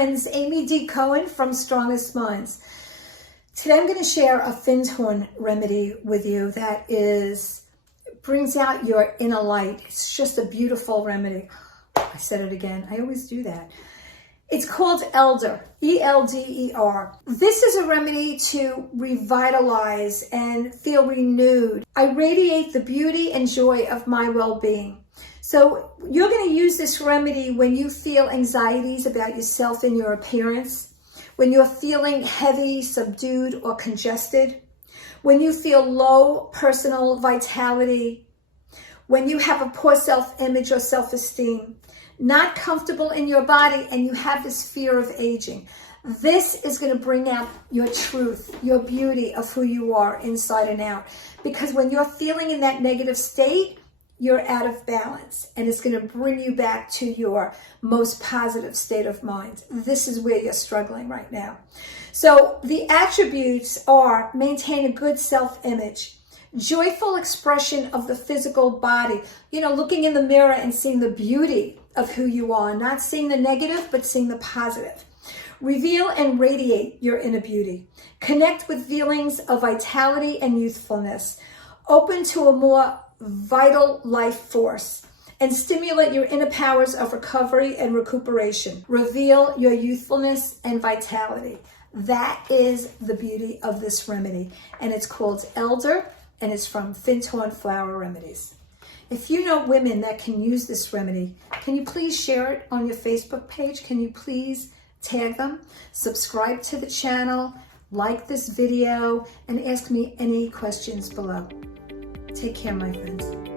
friends, Amy D. Cohen from Strongest Minds. Today I'm going to share a Fintorn remedy with you that brings out your inner light. It's just a beautiful remedy. I said it again. I always do that. It's called Elder, E-L-D-E-R. This is a remedy to revitalize and feel renewed. I radiate the beauty and joy of my well-being. So you're going to use this remedy when you feel anxieties about yourself and your appearance, when you're feeling heavy, subdued, or congested, when you feel low personal vitality, when you have a poor self-image or self-esteem, not comfortable in your body, and you have this fear of aging. This is going to bring out your truth, your beauty of who you are inside and out. Because when you're feeling in that negative state, you're out of balance, and it's going to bring you back to your most positive state of mind. This is where you're struggling right now. So the attributes are: maintain a good self-image, joyful expression of the physical body, looking in the mirror and seeing the beauty of who you are, not seeing the negative, but seeing the positive. Reveal and radiate your inner beauty. Connect with feelings of vitality and youthfulness. Open to a more vital life force, and stimulate your inner powers of recovery and recuperation. Reveal your youthfulness and vitality. That is the beauty of this remedy, and it's called Elder, and it's from Fintorn Flower Remedies. If you know women that can use this remedy, can you please share it on your Facebook page? Can you please tag them? Subscribe to the channel, like this video, and ask me any questions below. Take care, my friends.